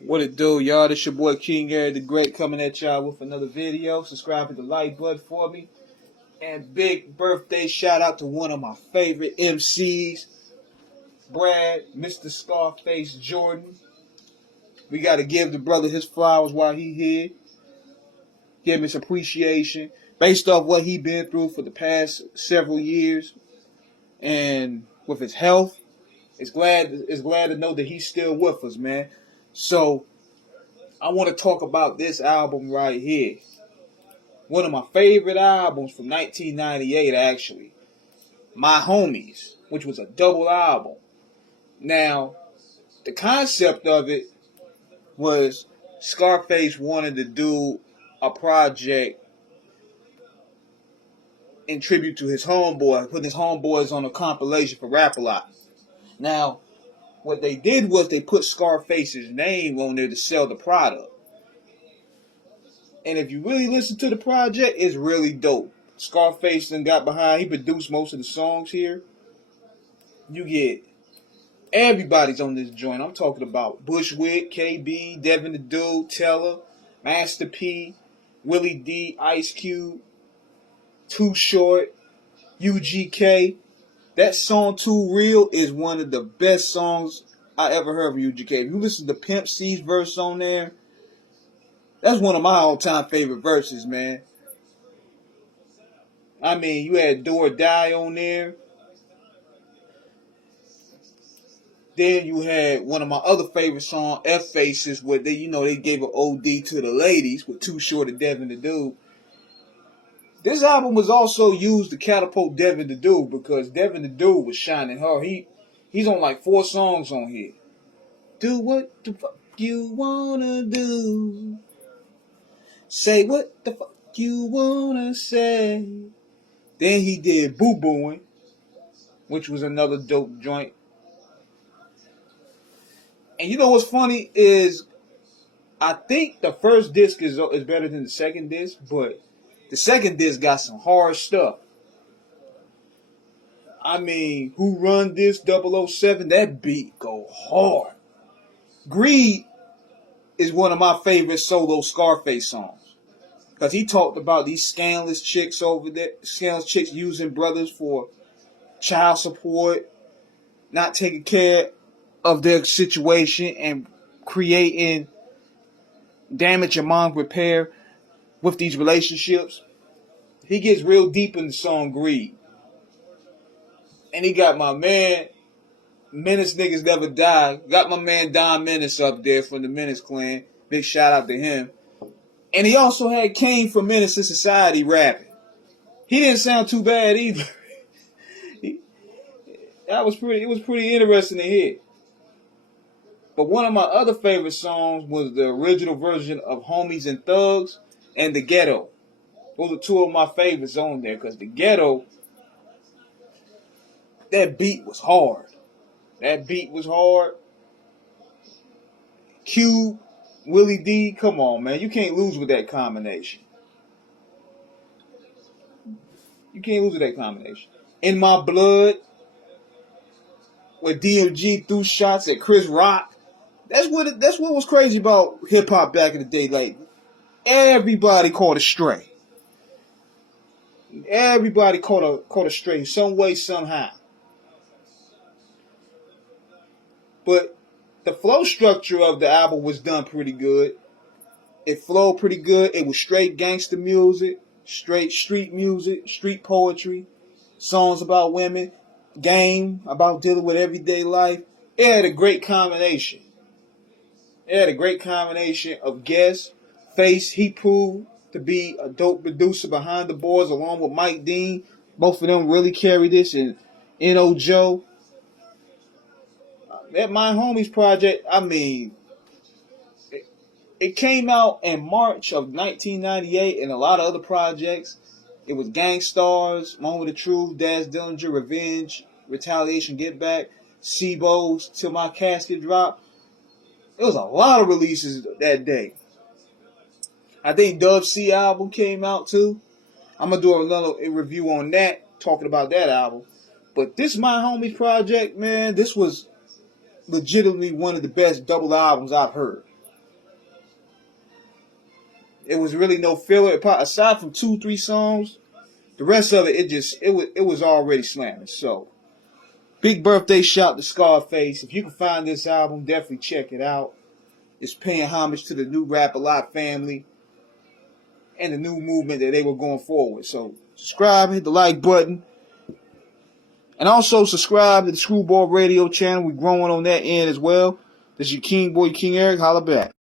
What it do, y'all? This your boy King Eric the Great coming at y'all with another video. Subscribe to the like button for me. And big birthday shout out to one of my favorite MCs, Brad, Mr. Scarface Jordan. We got to give the brother his flowers while he here. Give him his appreciation based off what he been through for the past several years. And with his health, it's glad to know that he's still with us, man. So I want to talk about this album right here. One of my favorite albums from 1998, actually. My Homies, which was a double album. Now, the concept of it was Scarface wanted to do a project in tribute to his homeboy, putting his homeboys on a compilation for Rap-A-Lot. Now, what they did was they put Scarface's name on there to sell the product. And if you really listen to the project, it's really dope. Scarface then got behind. He produced most of the songs here. You get everybody's on this joint. I'm talking about Bushwick, KB, Devin the Dude, Teller, Master P, Willie D, Ice Cube, Too Short, UGK. That song Too Real is one of the best songs I ever heard from UGK. If you listen to Pimp C's verse on there, that's one of my all-time favorite verses, man. I mean, you had Do or Die on there. Then you had one of my other favorite songs, F Faces, where they gave an OD to the ladies with Too Short and Devin the Dude. This album was also used to catapult Devin the Dude because Devin the Dude was shining hard. He's on like 4 songs on here. Do what the fuck you wanna do. Say what the fuck you wanna say. Then he did Boo Booing, which was another dope joint. And you know what's funny is I think the first disc is better than the second disc, but the second disc got some hard stuff. I mean, Who Run This 007, that beat go hard. Greed is one of my favorite solo Scarface songs. Because he talked about these scandalous chicks over there, scandalous chicks using brothers for child support, not taking care of their situation, and creating damage among repair with these relationships. He gets real deep in the song Greed. And he got my man, Menace Niggas Never Die. Got my man Don Menace up there from the Menace Clan. Big shout out to him. And he also had Kane from Menace to Society rapping. He didn't sound too bad either. It was pretty interesting to hear. But one of my other favorite songs was the original version of Homies and Thugs and The Ghetto. Those are 2 of my favorites on there because The Ghetto, that beat was hard. That beat was hard. Cube, Willie D, come on, man. You can't lose with that combination. You can't lose with that combination. In My Blood, where DMG threw shots at Chris Rock. That's what was crazy about hip hop back in the day. Like, everybody caught a stray. Everybody caught a stray some way, somehow. But the flow structure of the album was done pretty good. It flowed pretty good. It was straight gangster music, straight street music, street poetry, songs about women, game about dealing with everyday life. It had a great combination. It had a great combination of guests. Face, he proved to be a dope producer behind the boards along with Mike Dean. Both of them really carried this, and N.O. Joe. That My Homies project, I mean, it came out in March of 1998, and a lot of other projects. It was Gang Stars, Moment of Truth, Daz Dillinger, Revenge, Retaliation, Get Back, Sebo's Till My Casket Drop. There was a lot of releases that day. I think Dub C album came out too. I'm going to do another review on that, talking about that album. But this My Homies project, man, this was legitimately one of the best double albums I've heard. It was really no filler. Aside from 2-3 songs, the rest of it was already slamming. So, big birthday shout to Scarface. If you can find this album, definitely check it out. It's paying homage to the new Rap-A-Lot family and the new movement that they were going forward. So, subscribe, hit the like button. And also subscribe to the Screwball Radio channel. We're growing on that end as well. This is your King Boy, King Eric. Holla back.